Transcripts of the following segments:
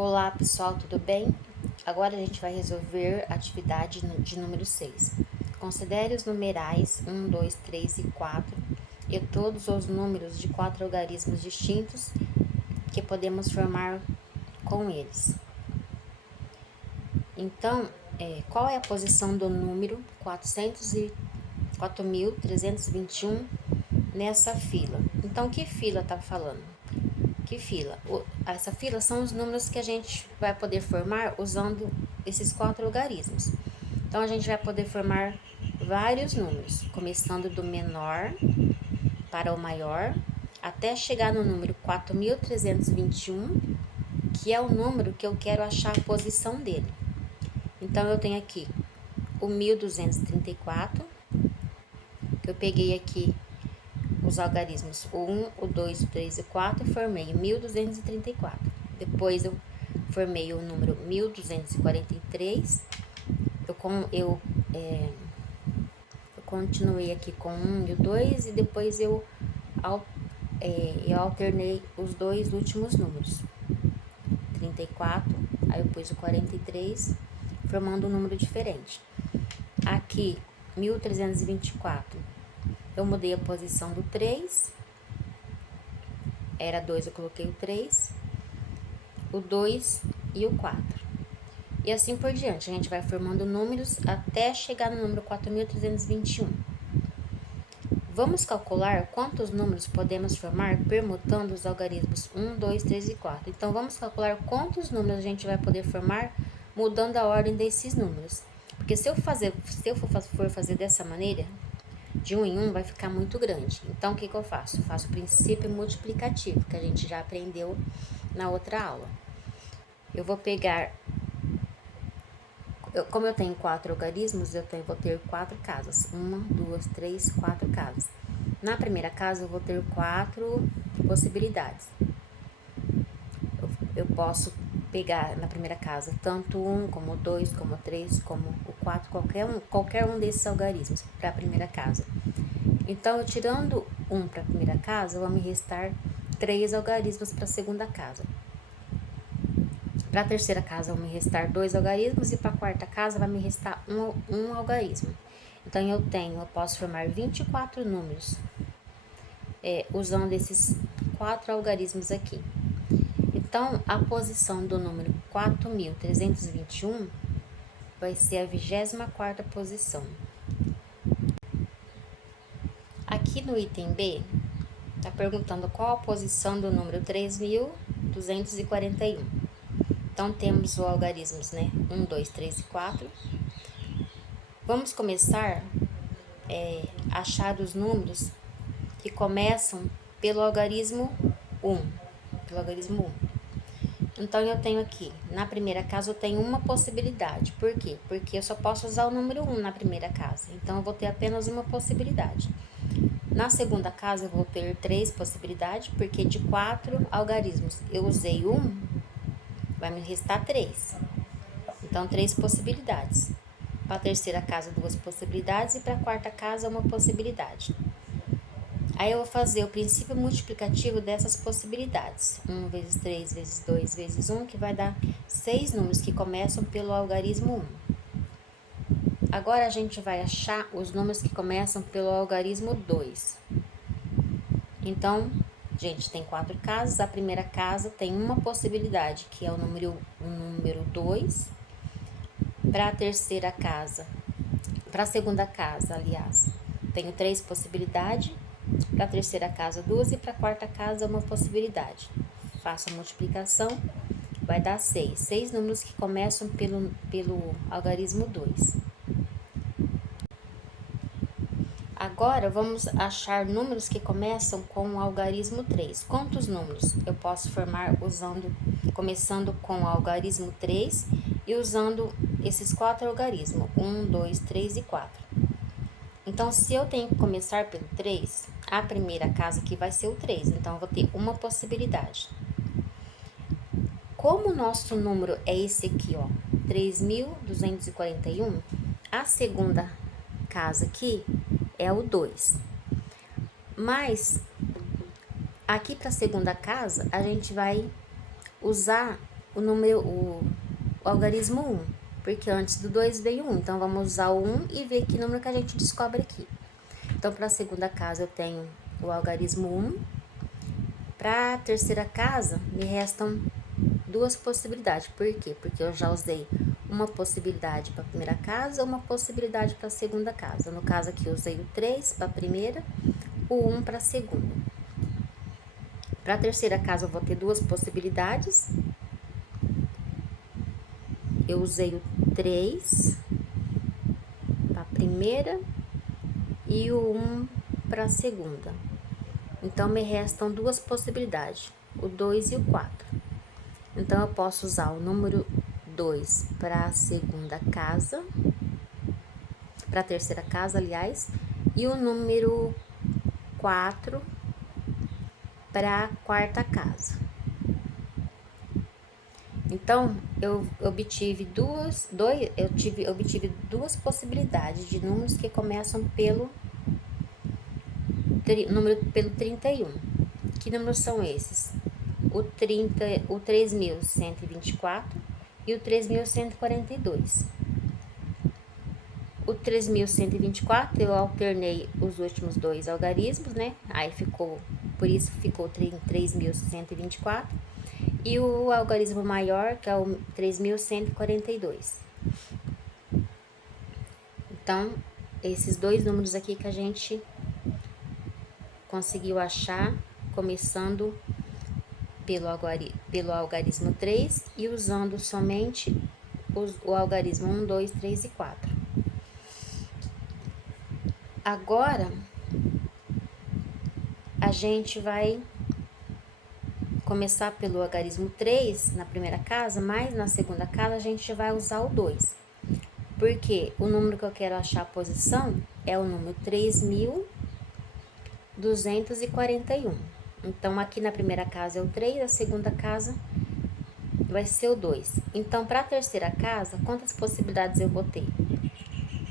Olá pessoal, tudo bem? Agora a gente vai resolver a atividade de número 6. Considere os numerais 1, 2, 3 e 4 e todos os números de 4 algarismos distintos que podemos formar com eles. Então, qual é a posição do número 4.321 nessa fila? Então, que fila está falando? Que fila? Essa fila são os números que a gente vai poder formar usando esses 4 algarismos. Então, a gente vai poder formar vários números, começando do menor para o maior, até chegar no número 4.321, que é o número que eu quero achar a posição dele. Então, eu tenho aqui o 1.234, que eu peguei aqui os algarismos, o 1, o 2, o 3 e o 4, eu formei o 1.234. Depois eu formei o número 1.243. Eu continuei aqui com o 1 e o 2 e depois eu alternei os dois últimos números. 34, aí eu pus o 43, formando um número diferente. Aqui, 1.324. Eu mudei a posição do 3, era 2, eu coloquei o 3, o 2 e o 4. E assim por diante, a gente vai formando números até chegar no número 4.321. Vamos calcular quantos números podemos formar permutando os algarismos 1, 2, 3 e 4. Então, vamos calcular quantos números a gente vai poder formar mudando a ordem desses números. Porque se eu for fazer dessa maneira, de 1 em 1 vai ficar muito grande. Então, o que eu faço? Faço o princípio multiplicativo, que a gente já aprendeu na outra aula. Eu vou pegar, como eu tenho 4 algarismos, vou ter 4 casas. 1, 2, 3, 4 casas. Na primeira casa, eu vou ter 4 possibilidades. Eu posso pegar na primeira casa tanto 1, como 2, como 3, como o 4, qualquer um desses algarismos para a primeira casa. Então, tirando 1 para a primeira casa, vão me restar 3 algarismos para a segunda casa. Para a terceira casa, vão me restar 2 algarismos e para a quarta casa vai me restar um algarismo. Então, eu posso formar 24 números usando esses 4 algarismos aqui. Então, a posição do número 4.321 vai ser a 24ª posição. Aqui no item B, está perguntando qual a posição do número 3.241. Então, temos os algarismos, 1, 2, 3 e 4. Vamos começar a achar os números que começam pelo algarismo 1. Então, eu tenho aqui, na primeira casa, eu tenho uma possibilidade. Por quê? Porque eu só posso usar o número 1 na primeira casa. Então, eu vou ter apenas uma possibilidade. Na segunda casa, eu vou ter 3 possibilidades, porque de 4 algarismos eu usei 1, vai me restar 3. Então, 3 possibilidades. Para a terceira casa, 2 possibilidades e para a quarta casa, uma possibilidade. Aí eu vou fazer o princípio multiplicativo dessas possibilidades. 1 vezes 3 vezes 2 vezes 1, que vai dar 6 números que começam pelo algarismo 1. Agora, a gente vai achar os números que começam pelo algarismo 2. Então, gente, tem 4 casas. A primeira casa tem uma possibilidade, que é o número 2. Para a terceira casa, para a segunda casa, aliás, tenho 3 possibilidades. Para a terceira casa, 2 e para a quarta casa, uma possibilidade. Faço a multiplicação, vai dar 6. 6 números que começam pelo algarismo 2. Agora, vamos achar números que começam com o algarismo 3. Quantos números eu posso formar começando com o algarismo 3 e usando esses 4 algarismos, 1, 2, 3 e 4. Então, se eu tenho que começar pelo 3, a primeira casa aqui vai ser o 3, então eu vou ter uma possibilidade. Como o nosso número é esse aqui, ó, 3.241, a segunda casa aqui é o 2. Mas, aqui para a segunda casa, a gente vai usar o algarismo 1, porque antes do 2 veio 1, então vamos usar o 1 e ver que número que a gente descobre aqui. Então, para a segunda casa eu tenho o algarismo 1, para a terceira casa me restam duas possibilidades. Por quê? Porque eu já usei uma possibilidade para a primeira casa, uma possibilidade para a segunda casa. No caso aqui eu usei o 3 para a primeira, o 1 para a segunda. Para a terceira casa eu vou ter duas possibilidades. Eu usei o 3 para a primeira e o 1 para a segunda. Então, me restam duas possibilidades, o 2 e o 4. Então, eu posso usar o número 2 para a segunda casa, para a terceira casa, aliás, e o número 4 para a quarta casa. Então, eu obtive duas possibilidades de números que começam pelo 31. Que números são esses? O 3.124 e o 3.142. O 3.124 eu alternei os últimos dois algarismos, né? Aí por isso ficou 3.124. E o algarismo maior, que é o 3.142. Então, esses dois números aqui que a gente conseguiu achar, começando pelo algarismo 3 e usando somente o algarismo 1, 2, 3 e 4. Agora, a gente vai começar pelo algarismo 3 na primeira casa, mas na segunda casa a gente vai usar o 2. Porque o número que eu quero achar a posição é o número 3.241. Então, aqui na primeira casa é o 3, a segunda casa vai ser o 2. Então, para a terceira casa, quantas possibilidades eu botei?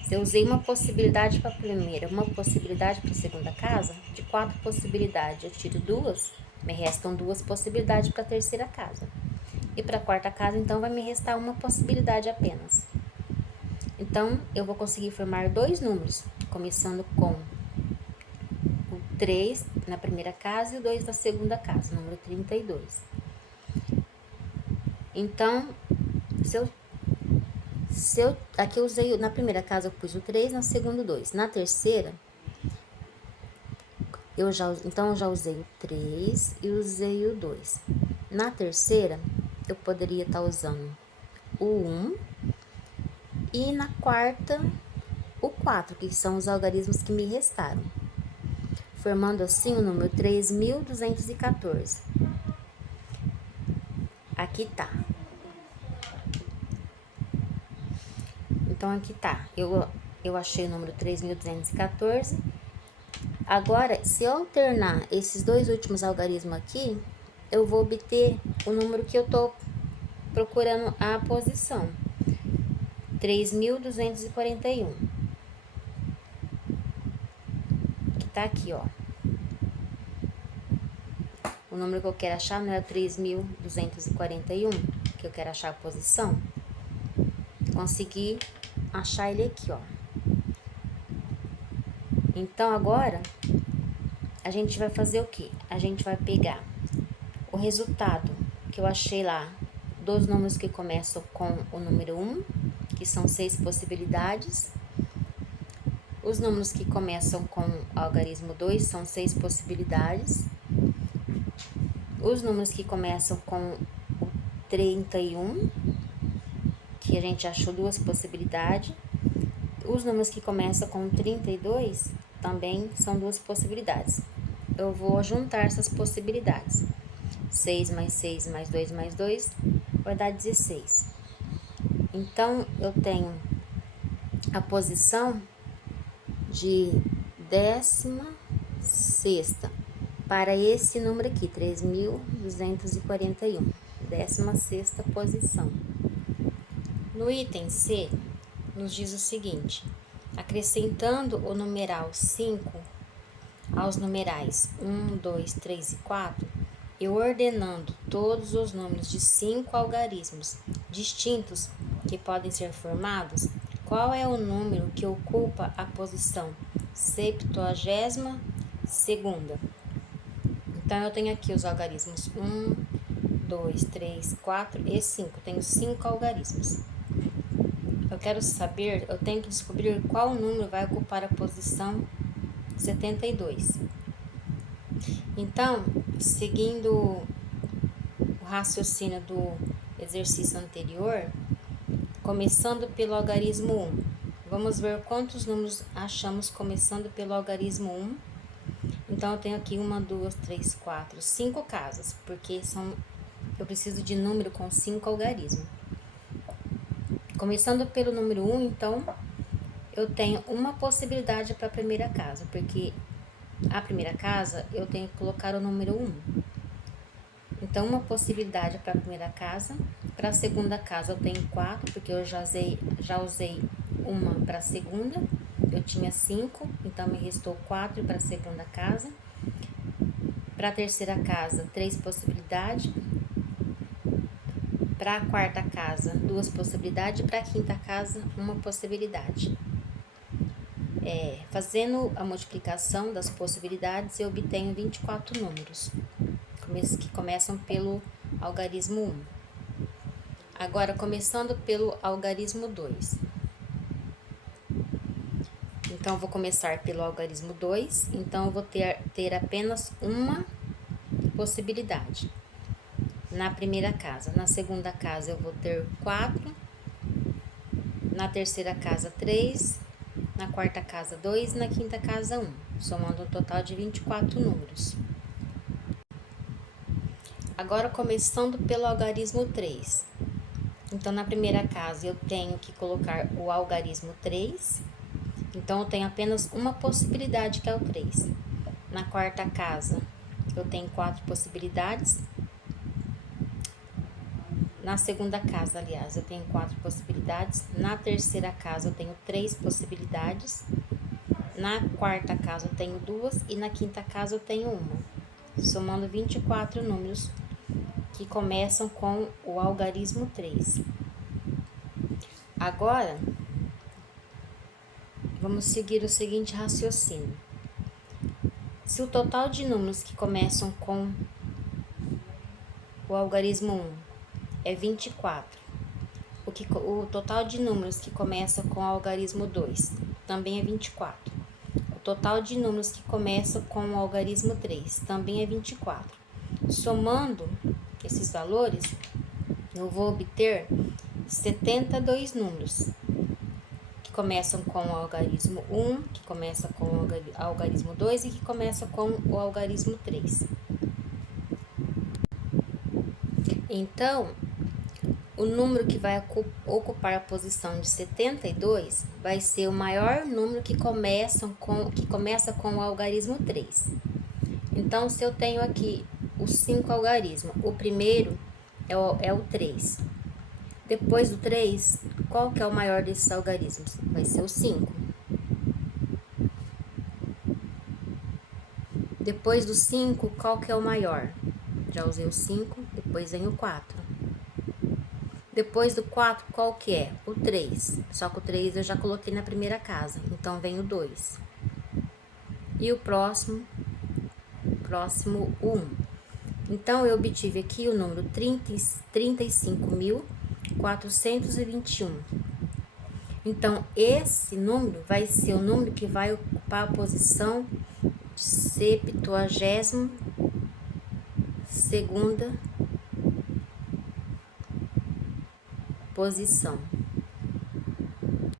Se eu usei uma possibilidade para a primeira, uma possibilidade para a segunda casa, de 4 possibilidades eu tiro 2, me restam 2 possibilidades para a terceira casa. E para a quarta casa, então, vai me restar uma possibilidade apenas. Então, eu vou conseguir formar dois números, começando com o 3 na primeira casa e o 2 na segunda casa, número 32. Então, aqui eu usei, na primeira casa eu pus o 3, na segunda o 2. Na terceira, eu já usei o 3 e usei o 2. Na terceira, eu poderia estar usando o 1 e na quarta, o 4, que são os algarismos que me restaram, formando assim o número 3.214. Aqui tá. Então, aqui tá. Eu achei o número 3.214. Agora, se eu alternar esses dois últimos algarismos aqui, eu vou obter o número que eu tô procurando a posição. 3.241. Que tá aqui, ó. O número que eu quero achar não é o 3.241, que eu quero achar a posição. Consegui achar ele aqui, ó. Então, agora, a gente vai fazer o quê? A gente vai pegar o resultado que eu achei lá dos números que começam com o número 1, que são 6 possibilidades. Os números que começam com o algarismo 2 são 6 possibilidades. Os números que começam com o 31, que a gente achou duas possibilidades. Os números que começam com 32 também são duas possibilidades. Eu vou juntar essas possibilidades. 6 mais 6 mais 2 mais 2 vai dar 16. Então, eu tenho a posição de 16ª para esse número aqui, 3.241. 16ª posição. No item C, nos diz o seguinte: acrescentando o numeral 5 aos numerais 1, 2, 3 e 4, eu ordenando todos os números de 5 algarismos distintos que podem ser formados, qual é o número que ocupa a posição 72ª? Então, eu tenho aqui os algarismos 1, 2, 3, 4 e 5. Tenho 5 algarismos. Eu quero saber, eu tenho que descobrir qual número vai ocupar a posição 72. Então, seguindo o raciocínio do exercício anterior, começando pelo algarismo 1, vamos ver quantos números achamos começando pelo algarismo 1. Então, eu tenho aqui 1, 2, 3, 4, 5 casas, porque eu preciso de número com 5 algarismos. Começando pelo número 1, então, eu tenho uma possibilidade para a primeira casa, porque a primeira casa eu tenho que colocar o número 1. Então, uma possibilidade para a primeira casa. Para a segunda casa eu tenho 4, porque eu já usei uma para a segunda. Eu tinha 5, então me restou 4 para a segunda casa. Para a terceira casa, 3 possibilidades. Para a quarta casa, 2 possibilidades. Para a quinta casa, 1 possibilidade. Fazendo a multiplicação das possibilidades, eu obtenho 24 números, que começam pelo algarismo 1. Agora, começando pelo algarismo 2. Então, eu vou começar pelo algarismo 2. Então, eu vou ter apenas uma possibilidade na primeira casa. Na segunda casa, eu vou ter 4. Na terceira casa, 3. Na quarta casa, 2. Na quinta casa, 1. Somando um total de 24 números. Agora, começando pelo algarismo 3. Então, na primeira casa, eu tenho que colocar o algarismo 3. Então, eu tenho apenas uma possibilidade, que é o 3. Na quarta casa, eu tenho 4 possibilidades. Na segunda casa, aliás, eu tenho 4 possibilidades. Na terceira casa, eu tenho 3 possibilidades. Na quarta casa, eu tenho 2. E na quinta casa, eu tenho 1. Somando 24 números que começam com o algarismo 3. Agora, vamos seguir o seguinte raciocínio. Se o total de números que começam com o algarismo 1 é 24, o total de números que começam com o algarismo 2 também é 24. O total de números que começam com o algarismo 3 também é 24. Somando esses valores, eu vou obter 72 números que começam com o algarismo 1, que começa com o algarismo 2 e que começa com o algarismo 3. Então, o número que vai ocupar a posição de 72 vai ser o maior número que começa com o algarismo 3. Então, se eu tenho aqui os 5 algarismos, o primeiro é o 3. Depois do 3, qual que é o maior desses algarismos? Vai ser o 5. Depois do 5, qual que é o maior? Já usei o 5, depois vem o 4. Depois do 4, qual que é? O 3. Só que o 3 eu já coloquei na primeira casa, então vem o 2. E o próximo, o 1. Então, eu obtive aqui o número 35.421. Então, esse número vai ser o número que vai ocupar a posição de 72ª posição.